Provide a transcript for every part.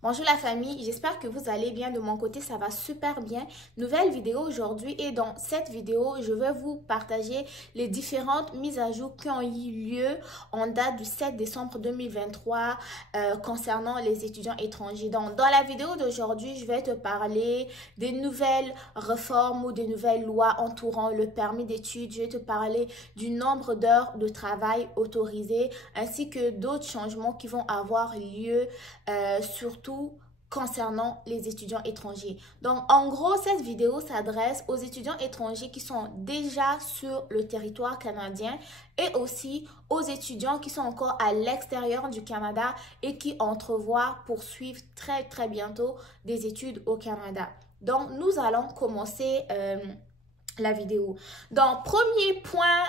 Bonjour la famille, j'espère que vous allez bien. De mon côté, ça va super bien. Nouvelle vidéo aujourd'hui et dans cette vidéo, je vais vous partager les différentes mises à jour qui ont eu lieu en date du 7 décembre 2023 concernant les étudiants étrangers. Donc, dans la vidéo d'aujourd'hui, je vais te parler des nouvelles réformes ou des nouvelles lois entourant le permis d'études. Je vais te parler du nombre d'heures de travail autorisées ainsi que d'autres changements qui vont avoir lieu surtout concernant les étudiants étrangers. Donc, en gros, cette vidéo s'adresse aux étudiants étrangers qui sont déjà sur le territoire canadien et aussi aux étudiants qui sont encore à l'extérieur du Canada et qui entrevoient poursuivre très bientôt des études au Canada. Donc, nous allons commencer la vidéo. Donc, premier point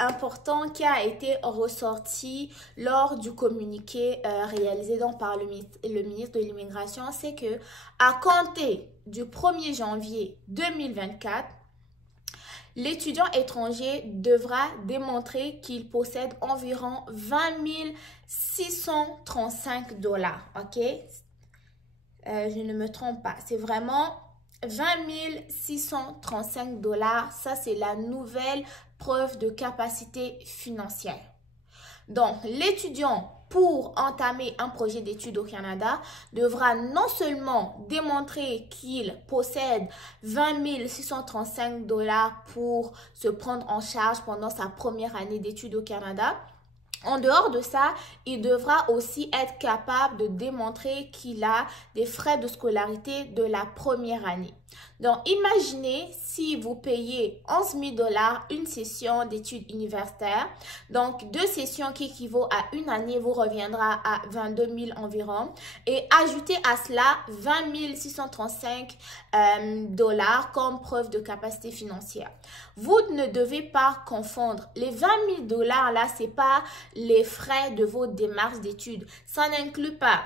important qui a été ressorti lors du communiqué réalisé donc par le ministre de l'Immigration, c'est que à compter du 1er janvier 2024, l'étudiant étranger devra démontrer qu'il possède environ 20 635 $. Ok? Je ne me trompe pas. C'est vraiment 20 635 $. Ça, c'est la nouvelle preuve de capacité financière. Donc, l'étudiant, pour entamer un projet d'études au Canada, devra non seulement démontrer qu'il possède 20 635 $ pour se prendre en charge pendant sa première année d'études au Canada. En dehors de ça, il devra aussi être capable de démontrer qu'il a des frais de scolarité de la première année. Donc, imaginez si vous payez 11 000 $ une session d'études universitaires. Donc, 2 sessions qui équivaut à une année vous reviendra à 22 000 environ. Et ajoutez à cela 20 635 $ comme preuve de capacité financière. Vous ne devez pas confondre. Les 20 000 $ là, c'est pas les frais de vos démarches d'études. Ça n'inclut pas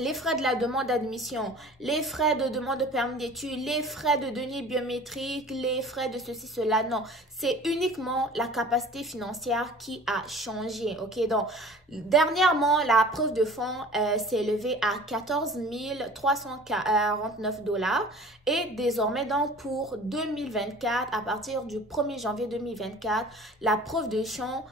les frais de la demande d'admission, les frais de demande de permis d'études, les frais de deniers biométriques, les frais de ceci, cela. Non, c'est uniquement la capacité financière qui a changé. Ok, donc dernièrement, la preuve de fonds s'est élevée à 14 349 $ et désormais donc pour 2024, à partir du 1er janvier 2024, la preuve de fonds,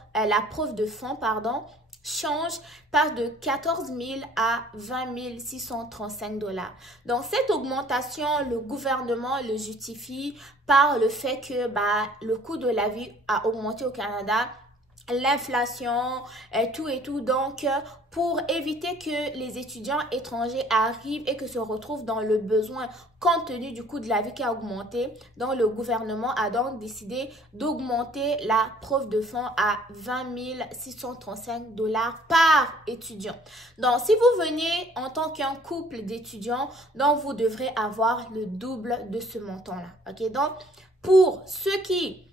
change, passe de 14 000 à 20 635 $. Donc, cette augmentation, le gouvernement le justifie par le fait que le coût de la vie a augmenté au Canada, l'inflation et tout. Donc, pour éviter que les étudiants étrangers arrivent et que se retrouvent dans le besoin compte tenu du coût de la vie qui a augmenté, donc le gouvernement a donc décidé d'augmenter la preuve de fonds à 20 635 $ par étudiant. Donc, si vous venez en tant qu'un couple d'étudiants, donc vous devrez avoir le double de ce montant-là. Ok, donc pour ceux qui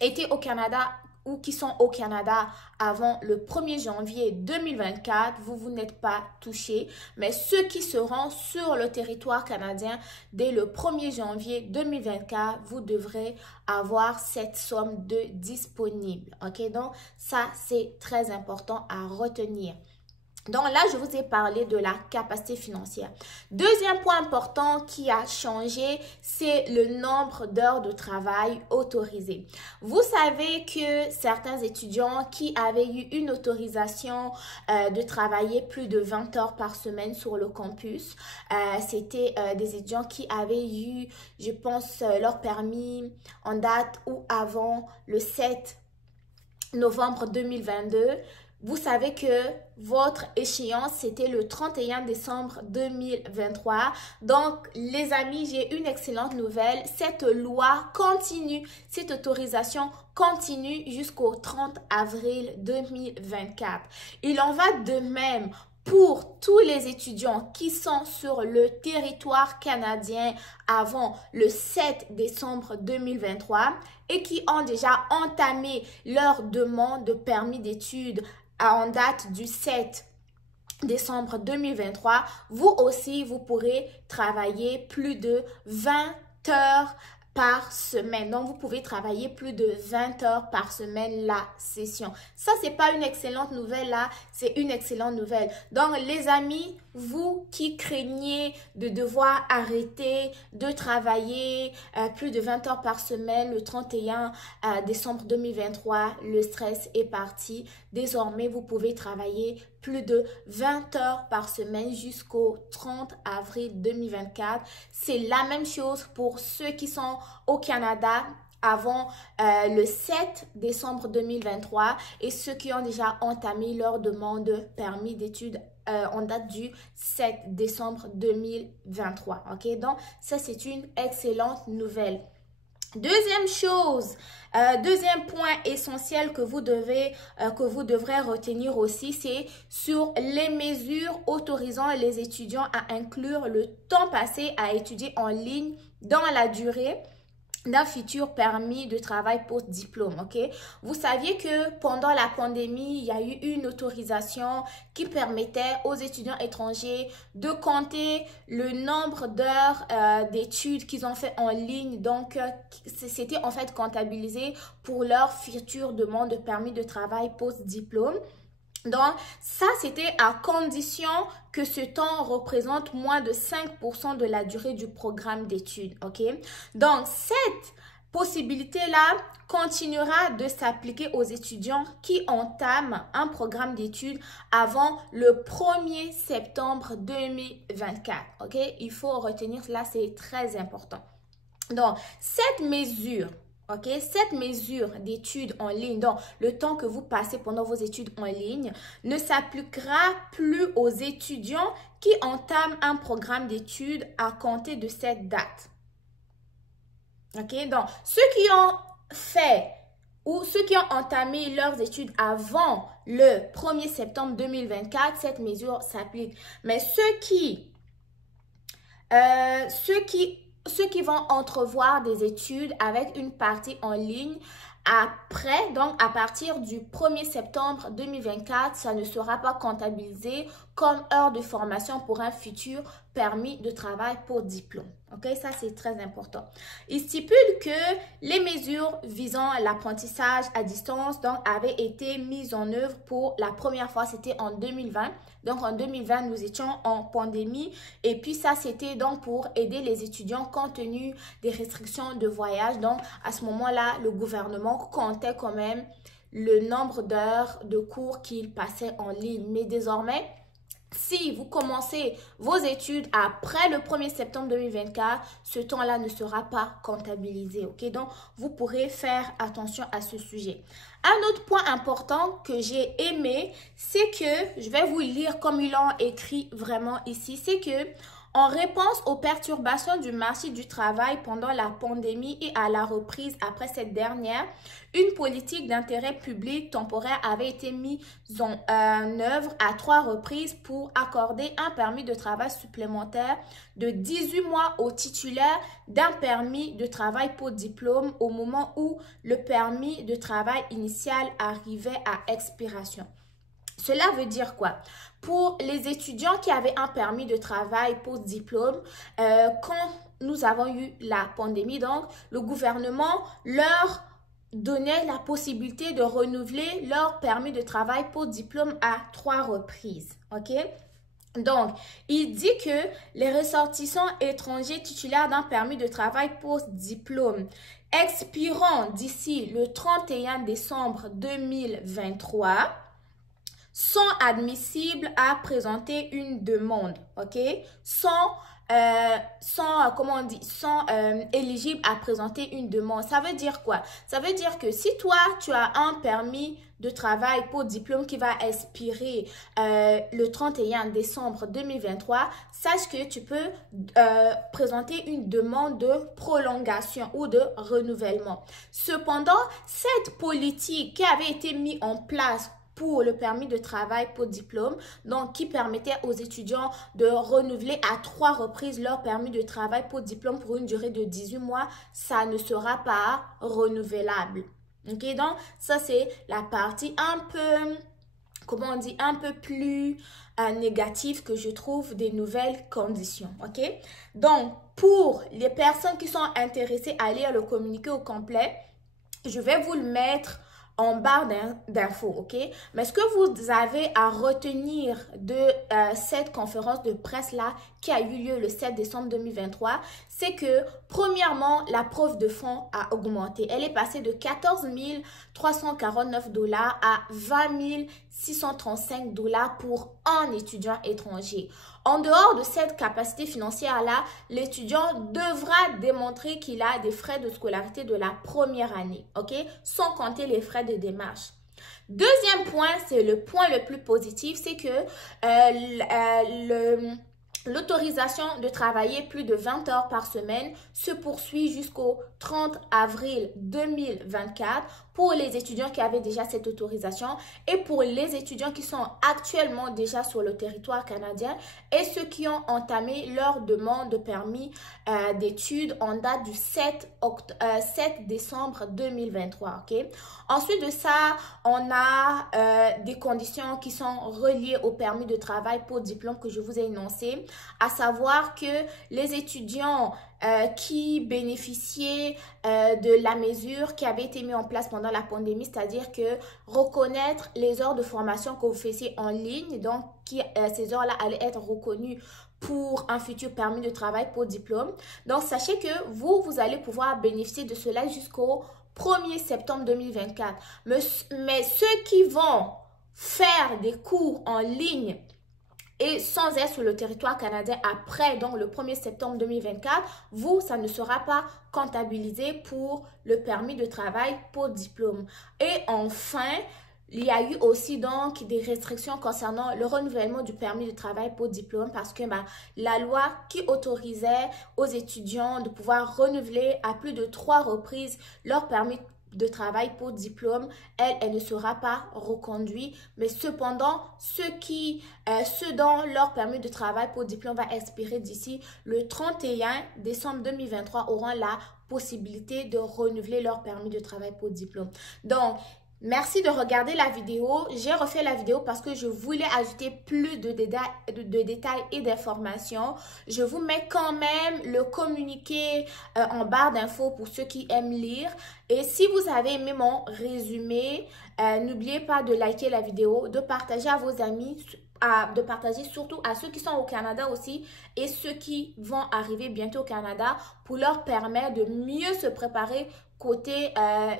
étaient au Canada ou qui sont au Canada avant le 1er janvier 2024, vous n'êtes pas touchés. Mais ceux qui seront sur le territoire canadien dès le 1er janvier 2024, vous devrez avoir cette somme de disponible. Ok, donc ça, c'est très important à retenir. Donc là, je vous ai parlé de la capacité financière. Deuxième point important qui a changé, c'est le nombre d'heures de travail autorisées. Vous savez que certains étudiants qui avaient eu une autorisation de travailler plus de 20 heures par semaine sur le campus, c'était des étudiants qui avaient eu, je pense, leur permis en date ou avant le 7 novembre 2022. Vous savez que votre échéance, c'était le 31 décembre 2023. Donc, les amis, j'ai une excellente nouvelle. Cette loi continue, cette autorisation continue jusqu'au 30 avril 2024. Il en va de même pour tous les étudiants qui sont sur le territoire canadien avant le 7 décembre 2023 et qui ont déjà entamé leur demande de permis d'études en date du 7 décembre 2023, vous aussi, vous pourrez travailler plus de 20 heures par semaine. Donc, vous pouvez travailler plus de 20 heures par semaine la session. Ça, c'est pas une excellente nouvelle là, c'est une excellente nouvelle. Donc, les amis, vous qui craignez de devoir arrêter de travailler plus de 20 heures par semaine le 31 décembre 2023, le stress est parti. Désormais, vous pouvez travailler plus de 20 heures par semaine jusqu'au 30 avril 2024. C'est la même chose pour ceux qui sont au Canada avant le 7 décembre 2023 et ceux qui ont déjà entamé leur demande de permis d'études en date du 7 décembre 2023. Ok, donc ça c'est une excellente nouvelle. Deuxième chose, deuxième point essentiel que vous devrez retenir aussi, c'est sur les mesures autorisant les étudiants à inclure le temps passé à étudier en ligne dans la durée d'un futur permis de travail post-diplôme, ok? Vous saviez que pendant la pandémie, il y a eu une autorisation qui permettait aux étudiants étrangers de compter le nombre d'heures d'études qu'ils ont fait en ligne. Donc, c'était en fait comptabilisé pour leur future demande de permis de travail post-diplôme. Donc, ça, c'était à condition que ce temps représente moins de 5% de la durée du programme d'études, ok? Donc, cette possibilité-là continuera de s'appliquer aux étudiants qui entament un programme d'études avant le 1er septembre 2024, ok? Il faut retenir cela, c'est très important. Donc, cette mesure... ok, cette mesure d'études en ligne, donc le temps que vous passez pendant vos études en ligne, ne s'appliquera plus aux étudiants qui entament un programme d'études à compter de cette date. Ok, donc ceux qui ont fait ou ceux qui ont entamé leurs études avant le 1er septembre 2024, cette mesure s'applique. Mais ceux qui vont entrevoir des études avec une partie en ligne après, donc à partir du 1er septembre 2024, ça ne sera pas comptabilisé comme heure de formation pour un futur permis de travail pour diplôme. Ok, ça c'est très important. Il stipule que les mesures visant l'apprentissage à distance donc avaient été mises en œuvre pour la première fois, c'était en 2020. Donc en 2020, nous étions en pandémie et puis ça c'était donc pour aider les étudiants compte tenu des restrictions de voyage. Donc à ce moment-là, le gouvernement comptait quand même le nombre d'heures de cours qu'ils passaient en ligne. Mais désormais, si vous commencez vos études après le 1er septembre 2024, ce temps-là ne sera pas comptabilisé. Ok, donc vous pourrez faire attention à ce sujet. Un autre point important que j'ai aimé, c'est que, je vais vous lire comme ils l'ont écrit vraiment ici, c'est que en réponse aux perturbations du marché du travail pendant la pandémie et à la reprise après cette dernière, une politique d'intérêt public temporaire avait été mise en œuvre à 3 reprises pour accorder un permis de travail supplémentaire de 18 mois aux titulaires d'un permis de travail pour diplôme au moment où le permis de travail initial arrivait à expiration. Cela veut dire quoi? Pour les étudiants qui avaient un permis de travail post-diplôme, quand nous avons eu la pandémie, donc le gouvernement leur donnait la possibilité de renouveler leur permis de travail post-diplôme à 3 reprises. Ok? Donc, il dit que les ressortissants étrangers titulaires d'un permis de travail post-diplôme expirant d'ici le 31 décembre 2023 sont admissibles à présenter une demande, ok? Sont éligibles à présenter une demande. Ça veut dire quoi? Ça veut dire que si toi, tu as un permis de travail pour diplôme qui va expirer le 31 décembre 2023, sache que tu peux présenter une demande de prolongation ou de renouvellement. Cependant, cette politique qui avait été mise en place pour le permis de travail pour diplôme, donc qui permettait aux étudiants de renouveler à 3 reprises leur permis de travail pour diplôme pour une durée de 18 mois, ça ne sera pas renouvelable. Ok, donc ça c'est la partie un peu, comment on dit, un peu plus négative que je trouve des nouvelles conditions. Ok, donc pour les personnes qui sont intéressées à lire le communiqué au complet, je vais vous le mettre en barre d'infos, ok? Mais ce que vous avez à retenir de cette conférence de presse-là qui a eu lieu le 7 décembre 2023, c'est que premièrement, la preuve de fonds a augmenté. Elle est passée de 14 349 $ à 20 635 $ pour un étudiant étranger. En dehors de cette capacité financière-là, l'étudiant devra démontrer qu'il a des frais de scolarité de la première année, ok? Sans compter les frais de démarche. Deuxième point, c'est le point le plus positif, c'est que l'autorisation de travailler plus de 20 heures par semaine se poursuit jusqu'au 30 avril 2024 pour les étudiants qui avaient déjà cette autorisation et pour les étudiants qui sont actuellement déjà sur le territoire canadien et ceux qui ont entamé leur demande de permis d'études en date du 7 décembre 2023. Okay? Ensuite de ça, on a des conditions qui sont reliées au permis de travail pour diplôme que je vous ai énoncé, à savoir que les étudiants qui bénéficiaient de la mesure qui avait été mise en place pendant la pandémie, c'est-à-dire que reconnaître les heures de formation que vous faisiez en ligne, donc ces heures-là allaient être reconnues pour un futur permis de travail pour diplôme. Donc, sachez que vous allez pouvoir bénéficier de cela jusqu'au 1er septembre 2024. Mais ceux qui vont faire des cours en ligne et sans être sur le territoire canadien après, donc le 1er septembre 2024, ça ne sera pas comptabilisé pour le permis de travail pour diplôme. Et enfin, il y a eu aussi donc des restrictions concernant le renouvellement du permis de travail pour diplôme parce que la loi qui autorisait aux étudiants de pouvoir renouveler à plus de 3 reprises leur permis de travail pour diplôme, elle ne sera pas reconduite. Mais cependant, ceux dont leur permis de travail pour diplôme va expirer d'ici le 31 décembre 2023 auront la possibilité de renouveler leur permis de travail pour diplôme. Donc, merci de regarder la vidéo. J'ai refait la vidéo parce que je voulais ajouter plus de détails et d'informations. Je vous mets quand même le communiqué en barre d'infos pour ceux qui aiment lire. Et si vous avez aimé mon résumé, n'oubliez pas de liker la vidéo, de partager à vos amis, de partager surtout à ceux qui sont au Canada aussi et ceux qui vont arriver bientôt au Canada pour leur permettre de mieux se préparer côté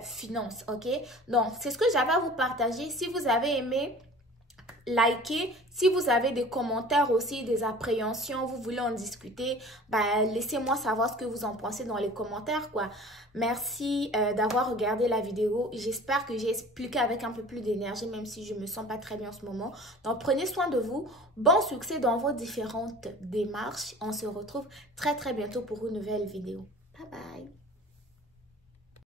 finance, ok? Donc, c'est ce que j'avais à vous partager. Si vous avez aimé, likez. Si vous avez des commentaires aussi, des appréhensions, vous voulez en discuter, laissez-moi savoir ce que vous en pensez dans les commentaires, quoi. Merci d'avoir regardé la vidéo. J'espère que j'ai expliqué avec un peu plus d'énergie, même si je ne me sens pas très bien en ce moment. Donc, prenez soin de vous. Bon succès dans vos différentes démarches. On se retrouve très, très bientôt pour une nouvelle vidéo. Bye bye!